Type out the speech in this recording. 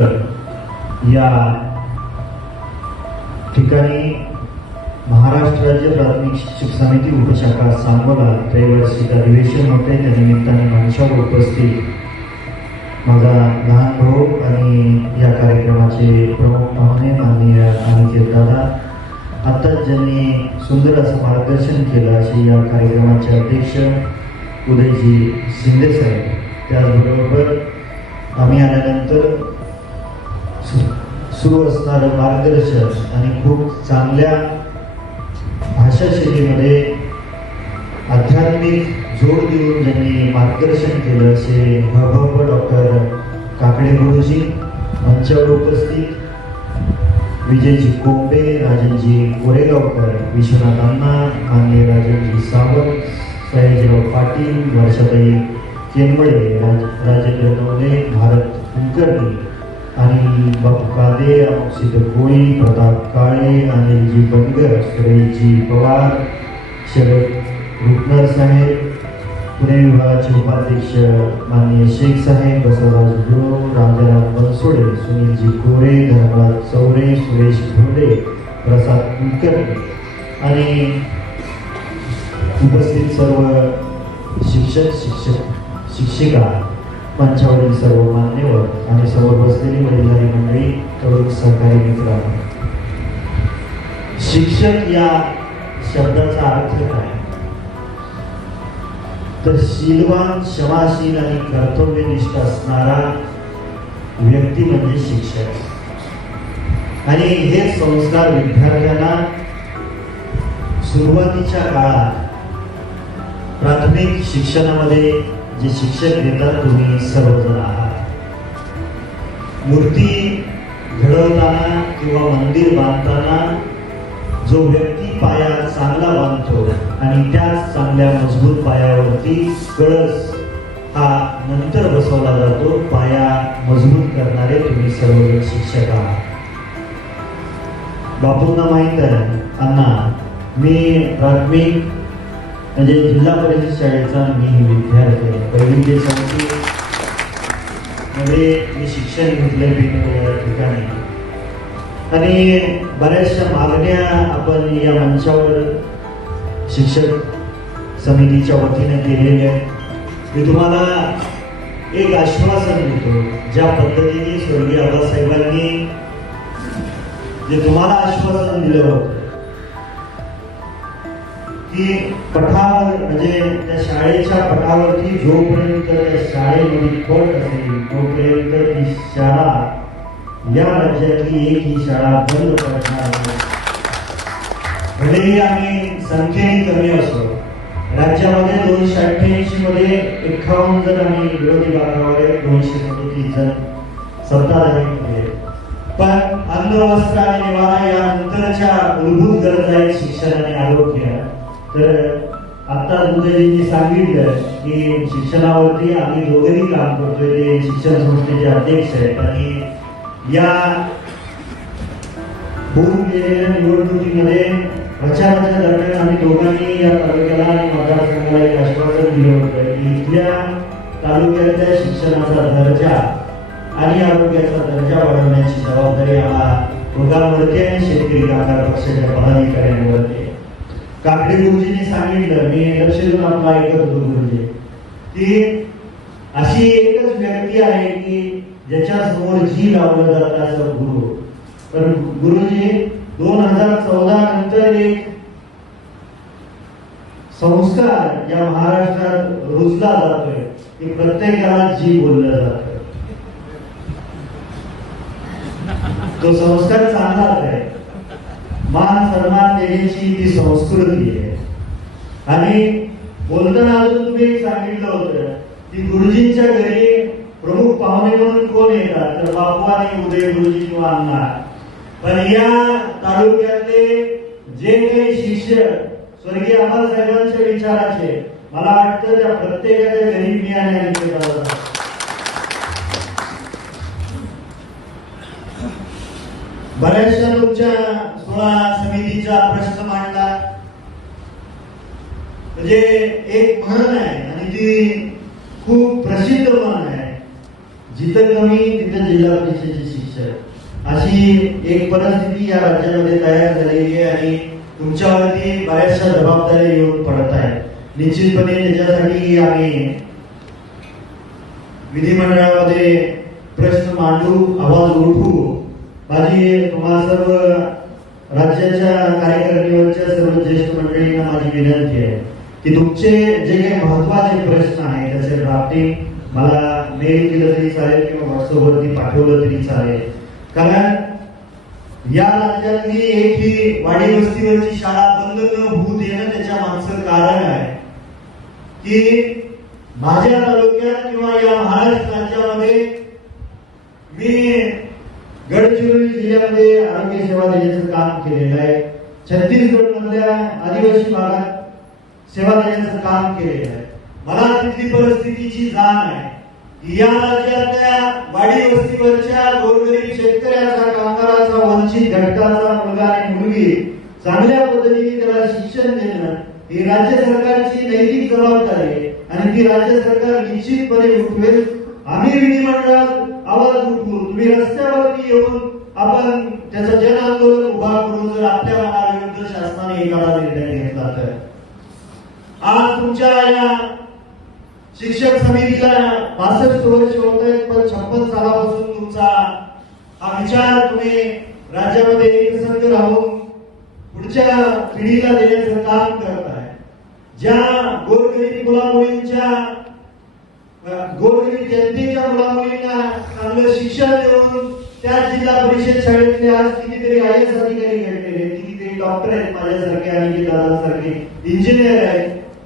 या ठिकाणी महाराष्ट्र राज्य प्राथमिक शिक्षक समिती उपशाखा सांगोला त्रैवार्षिक अधिवेशन होते. त्या निमित्ताने मंचावर उपस्थित माझा लहान भाऊ आणि या कार्यक्रमाचे प्रमुख पाहुणे माननीय अनिकेत दादा. आत्ताच ज्यांनी सुंदर असं मार्गदर्शन केलं असे या कार्यक्रमाचे अध्यक्ष उदयजी शिंदे साहेब. त्याचबरोबर आम्ही आल्यानंतर सुरू असणारं मार्गदर्शन आणि खूप चांगल्या भाषा शैलीमध्ये आध्यात्मिक जोड देऊन ज्यांनी मार्गदर्शन केलं असे भभव डॉक्टर काकडे गुरुजी मंचावर उपस्थित विजयजी कोंबे राजनजी कोरेगावकर विश्वनाथ अण्णा माननीय राजनजी सावंत सयाजीराव पाटील वर्षाताई केंबळे राज राजेंद्र नवले भारत कुलकर्णी आणि बापू कादे अमोसित कोळी प्रताप काळे अनिलजी बनगर सुरेशजी पवार शरद रुपनर साहेब पुणे विभागाचे उपाध्यक्ष माननीय शेख साहेब बसवराज गुरु राजाराम बनसोडे सुनीलजी कोरे धर्मराज चौरे सुरेश भोंडे प्रसाद कुलकर्णी आणि उपस्थित सर्व शिक्षक शिक्षक शिक्षिका मंचावरील सर्व मान्यवर आणि समोर बसलेली वडीलधारी मंडळी तरुण सहकारी मित्र. शिक्षक या शब्दाचा अर्थ काय? तर शीलवान क्षमाशील आणि कर्तव्यनिष्ठ असणारा व्यक्ती म्हणजे शिक्षक. आणि हे संस्कार विद्यार्थ्यांना सुरुवातीच्या काळात प्राथमिक शिक्षणामध्ये जे शिक्षक देतात तुम्ही सर्वजण आहात. मूर्ती घडवताना किंवा मंदिर बांधताना जो व्यक्ती पाया चांगला बांधतो आणि त्याच चांगल्या मजबूत पायावरती कळस हा नंतर बसवला जातो पाया मजबूत करणारे तुम्ही सर्वजण शिक्षक आहात. बापूंना माहीत आहे अण्णा मी प्राथमिक म्हणजे जिल्हा परिषद शाळेचा मी विद्यार्थी आहे. पहिली ते चौथी मध्ये मी शिक्षण घेतले वेगवेगळ्या ठिकाणी. आणि बऱ्याचशा मागण्या आपण या मंचावर शिक्षक समितीच्या वतीने केलेल्या आहेत. मी तुम्हाला एक आश्वासन देतो ज्या पद्धतीने स्वर्गीय आबासाहेबांनी जे तुम्हाला आश्वासन दिलं होतं की पठावर म्हणजे त्या शाळेच्या पठावरती जोपर्यंत त्या शाळेमध्ये पट असेल तोपर्यंत ती शाळा या राज्यातली एक ही शाळा बंद पडणार भलेही आम्ही संख्येने कमी असो राज्यामध्ये दोनशे अठ्ठ्याऐंशी मध्ये एकावन्न जण आम्ही विरोधी भागावर दोनशे सदतीस जण सत्ताधारीमध्ये पण अन्न वस्त्र आणि निवारा यानंतरच्या मूलभूत गरजा आहेत शिक्षण आणि आरोग्य. तर आता उदयजींनी सांगितलं की शिक्षणावरती आम्ही दोघेही काम करतोय ते शिक्षण संस्थेचे अध्यक्ष आहेत आणि या होऊन गेलेल्या निवडणुकीमध्ये प्रचाराच्या दरम्यान आम्ही दोघांनी या तालुक्याला आणि मतदारसंघाला एक आश्वासन दिलं होतं की इथल्या तालुक्यातल्या शिक्षणाचा दर्जा आणि आरोग्याचा दर्जा वाढवण्याची जबाबदारी आम्हाला दोघांवरती आणि शेतकरी कामगार पक्षाच्या पदाधिकाऱ्यांवरती आहे. काकडे गुरुजीने सांगितलं मी लक्ष देऊन आपला ऐकत होतो गुरुजी की अशी एकच व्यक्ती आहे की ज्याच्या समोर जी लावलं जात असं गुरु. पण गुरुजी दोन हजार चौदा नंतर एक संस्कार या महाराष्ट्रात रुजला जातोय की प्रत्येकाला जी बोललं जात तो संस्कार चांगलाच आहे. मान सन्मान देण्याची ती संस्कृती आहे. आणि बोलताना अजून तुम्ही सांगितलं होतं की गुरुजींच्या घरी प्रमुख पाहुणे म्हणून कोण येतात? तर बापू आणि उदय गुरुजी किंवा अण्णा पण या तालुक्यातले जे काही शिष्य स्वर्गीय आबासाहेबांच्या विचाराचे मला वाटतं त्या प्रत्येकाच्या घरी मी आणि बऱ्याचशा तुमच्या सोळा समितीचा प्रश्न मांडला म्हणजे एक म्हण आहे आणि ती खूप प्रसिद्ध म्हण आहे. जिथं कमी तिथं जिल्हा परिषदेचे शिक्षक. अशी एक परिस्थिती या राज्यामध्ये तयार झालेली आहे आणि तुमच्यावरती बऱ्याचशा जबाबदाऱ्या येऊन पडत आहेत. निश्चितपणे त्याच्यासाठी आम्ही विधिमंडळामध्ये प्रश्न मांडू आवाज उठवू माझी तुम्हाला सर्व राज्याच्या कार्यकारिणीवरच्या सर्व ज्येष्ठ मंडळींना माझी विनंती आहे की तुमचे जे काही महत्त्वाचे प्रश्न आहेत त्याचे ड्राफ्टिंग मला मेल केलं तरी चालेल किंवा व्हॉट्सअपवरती पाठवलं तरी चालेल. कारण या राज्यातली एक ही वाडी वस्तीवरची शाळा बंद न होऊ देणं त्याच्या मागचं कारण आहे की माझ्या तालुक्यात किंवा या महाराष्ट्र राज्यामध्ये मी गडचिरोली जिल्ह्यामध्ये आरोग्य सेवा देण्याचं काम केलेलं आहे. छत्तीसगड मधल्या आदिवासी भागात सेवा देण्याचं काम केलेलं आहे. मला तिथली परिस्थितीची जाण आहे. या राज्यातल्या वाडी वस्तीवरच्या गोरगरीब शेतकऱ्याचा कामगाराचा वंचित घटकाचा मुलगा आणि मुलगी चांगल्या पद्धतीने त्याला शिक्षण देणं ही राज्य सरकारची नैतिक जबाबदारी आहे. आणि ती राज्य सरकार निश्चितपणे उठवेल. आम्ही विधिमंडळात आवाज उठवू तुम्ही रस्त्यावरती येऊन आपण त्याचं जन या शिक्षक समितीला बासष्ट वर्ष होत आहेत पण छप्पन सालापासून तुमचा हा विचार तुम्ही राज्यामध्ये एकसंघ राहून पुढच्या पिढीला देण्याचं काम करत आहे. ज्या गोरगरीब मुलामुलींच्या गोरगरीब जनतेच्या मुलामुलींना चांगलं शिक्षण देऊन त्या जिल्हा परिषद शाळेतले आज कितीतरी आय एस अधिकारी घडलेले कितीतरी डॉक्टर आहेत माझ्यासारखे आणि दादासारखे. इंजिनियर आहेत.